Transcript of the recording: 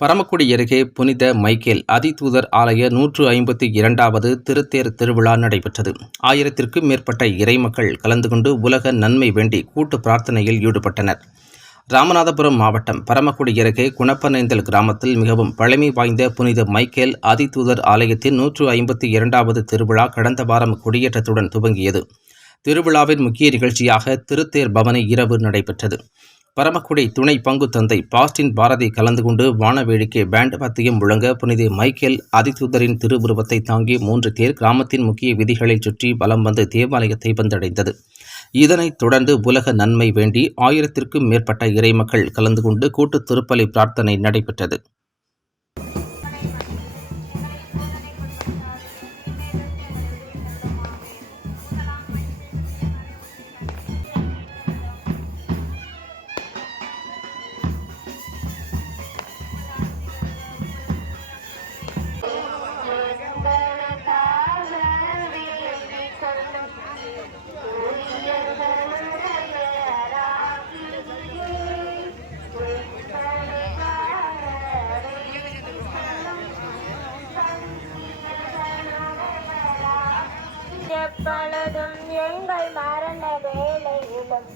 பரமக்குடி அருகே புனித மைக்கேல் அதிதூதர் ஆலய 152வது திருத்தேர் திருவிழா நடைபெற்றது. 1000த்திற்கும் மேற்பட்ட இறைமக்கள் கலந்து கொண்டு உலக நன்மை வேண்டி கூட்டு பிரார்த்தனையில் ஈடுபட்டனர். ராமநாதபுரம் மாவட்டம் பரமக்குடி அருகே குணப்பனேந்தல் கிராமத்தில் மிகவும் பழமை வாய்ந்த புனித மைக்கேல் அதிதூதர் ஆலயத்தின் 152வது திருவிழா கடந்த வாரம் கொடியேற்றத்துடன் துவங்கியது. திருவிழாவின் முக்கிய நிகழ்ச்சியாக திருத்தேர் பவனி இரவு நடைபெற்றது. பரமக்குடி துணை பங்கு தந்தை பாஸ்டின் பாரதி கலந்து கொண்டு வானவேடிக்கை பேண்ட் வாத்தியம் முழங்க புனித மைக்கேல் அதிதூதரின் திருவுருவத்தை தாங்கி 3 தேர் கிராமத்தின் முக்கிய வீதிகளை சுற்றி வலம் வந்து தேவாலயத்தை வந்தடைந்தது. இதனைத் தொடர்ந்து உலக நன்மை வேண்டி 1000த்திற்கும் மேற்பட்ட இறைமக்கள் கலந்து கொண்டு கூட்டு திருப்பலி பிரார்த்தனை நடைபெற்றது. எப்பொழுதும் எங்கள் மரண வேளையிலும்